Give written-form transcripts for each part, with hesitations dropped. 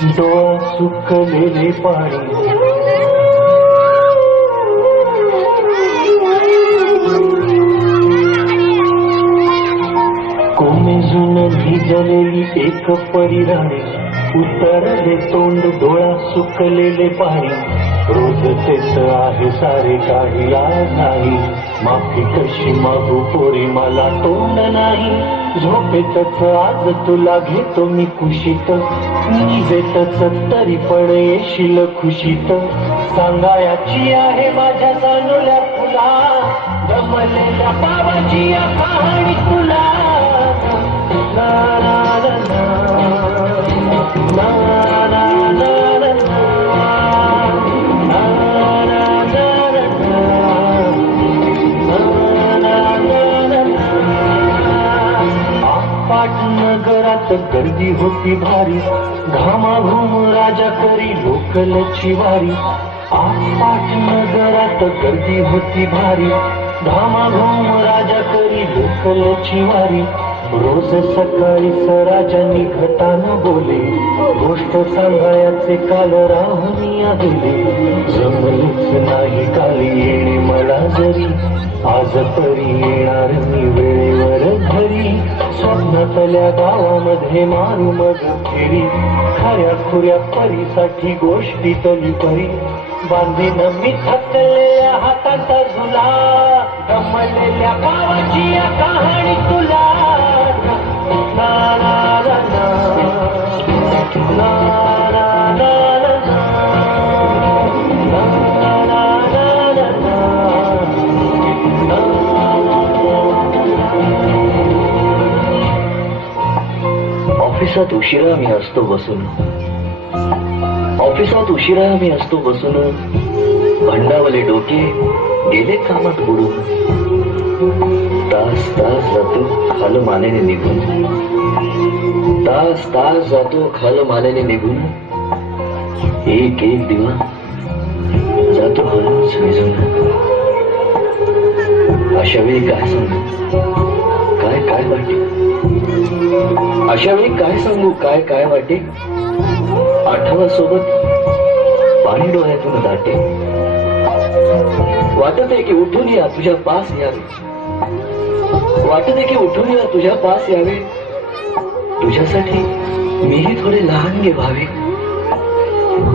डोळा सुकलेले पाणी कोमेजून भिजलेली एक परिराणी उतरले तोंड डोळा सुकलेले पाणी रोज तेच आहे सारे काही आज नाही माफी कशी मागू पोरी मला तोंड नाही झोपेतच आज तुला घेतो मी कुशीत निवेतच तरी पण येशील खुशीत सांगायची आहे माझ्या जाणूल्या फुला गमलेल्या पावाची या कहाणी तुला ला ला ला ला ला ला नगरात गर्दी होती भारी घामाघूम राजा करी लोकलची वारी आपाट नगरात गर्दी होती भारी घामाघूम राजा करी लोकलची वारी रोज सकाळी राजांनी घटानं बोले गोष्ट सांगायचे काल राहुनिया गेले जमलेच नाही काली येणे मला जरी आज तरी येणार मी वेळेवर घरी स्वप्नातल्या गावामध्ये मारू मग फेरी खऱ्या खुऱ्या परीसाठी गोष्टीतली परी बांधीन मी थकलेल्या हाताचा झुला गमलेल्या गावाची या कहाणी तुला ला ला ला ला ला ला ऑफिसात उशिरा मी असतो बसून भंडावले डोके गेले कामात बुडून तास तास जातो खाल मानेने निघून एक एक दिवा जातो हळूच विझून अशा वेळी काय सांगू काय वाटे काय वाटे आठवा सोबत पाणी डोळ्यातून दाटे वाटते की उठून या तुझ्या पास यावे तुझ्यासाठी मीही थोडे लहान गे व्हावे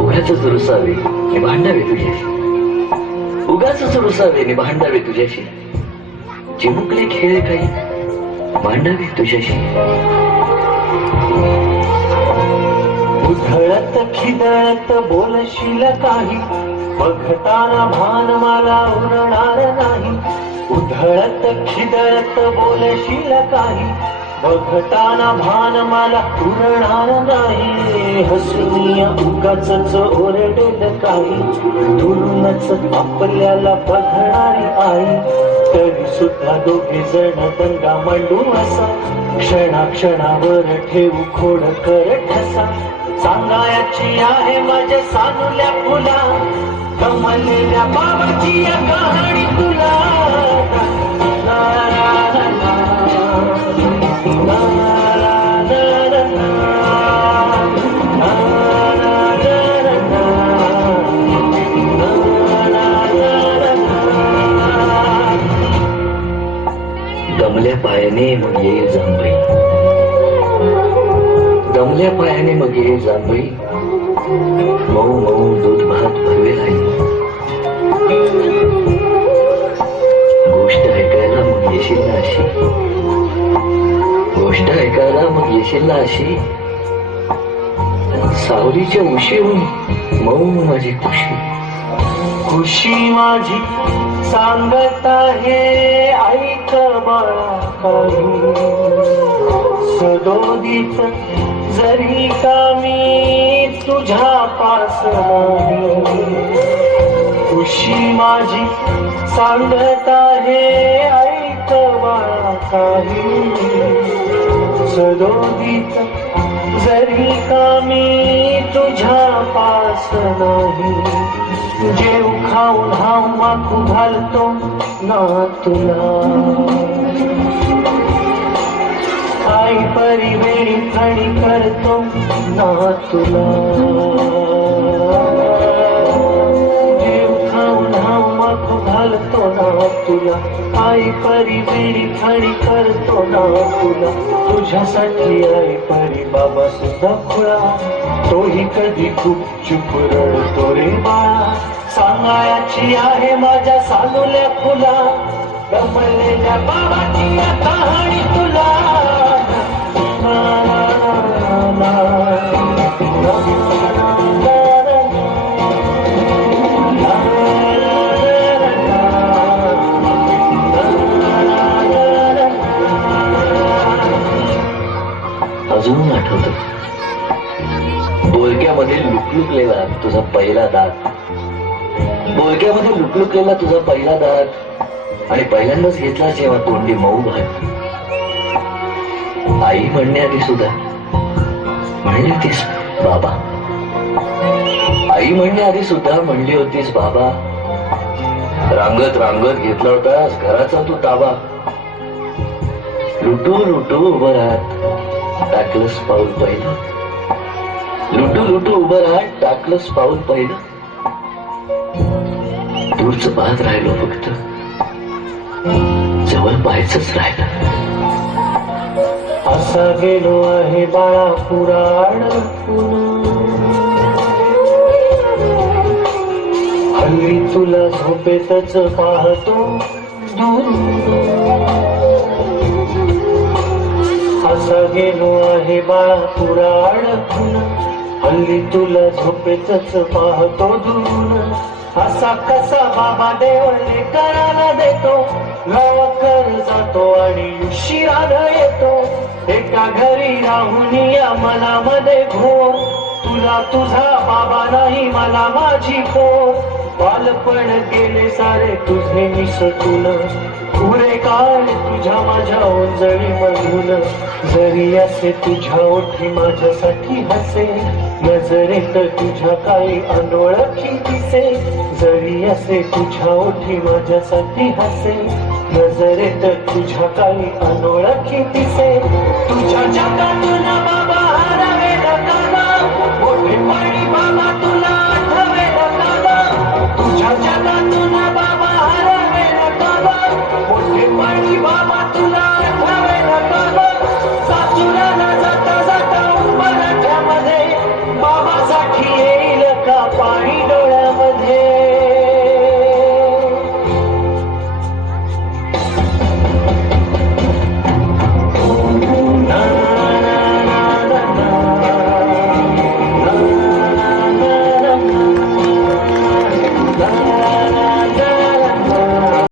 उगाच रुसावे मी भांडावे तुझ्याशी चिमुकले खेळ काही मांडावे तुझ्याशी उधळत खिदळत बोलशील काही बघताना भान मला उरणार नाही उधळत खिदळत बोलशील काही बघताना भान मला उरणार नाही हसुनिया उगाचच ओरडेल काही दुरूनच आपल्याला बघणारी आई तरी सुद्धा दोघे जण दंगा मांडू असा क्षणाक्षणावर ठेवू खोड कर ठसा सांगायची आहे माझ्या सानुल्या फुला कमलेल्या बाबाची या कहाणी तुला ला ला ला ला ला ला दमल्या पायाने मग येईल जांभई मऊ मऊ दूध भात भरवेल आई गोष्ट ऐकायला मग येशील ना अशी सावलीच्या उशीहून मऊ माझी खुशी माझी सांगत आहे ऐक बाळा काही सदोदित जरी का मी तुझ्या पास नाही खुशी माझी सांगत आहे ऐक बाळा काही सदोदित जरी का मी तुझ्या पास नाही जेव खाऊन हाव माखू घालतो ना तुला आई परी वेळी खडी करतो ना तुला जीव खाऊन हाव घालतो ना तुला आई परी बिरी खडी करतो ना तुला तुझ्यासाठी आई परी बाबा सुद्धा खुळा तोही कधी खूप चुप रडतो रे बाळा सांगायची आहे माझ्या सानुल्या फुला दमलेल्या बाबाची या कहाणी तुला अजून आठवत बोलक्यामध्ये लुकलुकलेला तुझा पहिला दात बोलक्यामध्ये लुकलुकलेला तुझा पहिला दात आणि पहिल्यांदाच घेतला जेव्हा तोंडी मऊ भात आई म्हणण्याआधी सुद्धा म्हणली होतीस बाबा आई म्हणण्याआधी सुद्धा म्हणली होतीस बाबा रांगत रांगत घेतला होतास घराचा तू ताबा लुटू लुटू उभं राहत टाकलंस पाऊल पहिलं लुटू लुटू उभं राहत टाकलंस पाऊल पहिलं दूरच पाहत राहिलो फक्त जवळ पाहायचंच राहिलं असा गेलो आहे बाळा पुराण हल्ली तुला झोपेतच पाहतो असा गेलो आहे बाळा पुराण हल्ली तुला झोपेतच पाहतो दूर असा कसा बाबा देवळे करायला देतो गावाकर जातो आणि उशिरानं येतो एका घरी राहून या मनामध्ये घोर तुला तुझा बाबा नाही मला माझी पोर बालपण गेले सारे तुझे निसटून पुरे काळ तुझ्या माझ्या ओंजळी मधून जरी असे तुझ्या ओठी माझ्यासाठी हसे नजरेत तुझ्या काही अनोळखी दिसे जरी असे तुझ्या ओठी माझ्यासाठी हसे नजरेत तुझ्या काही अनोळखी दिसे तुझ्या जगातून बाबा हरवे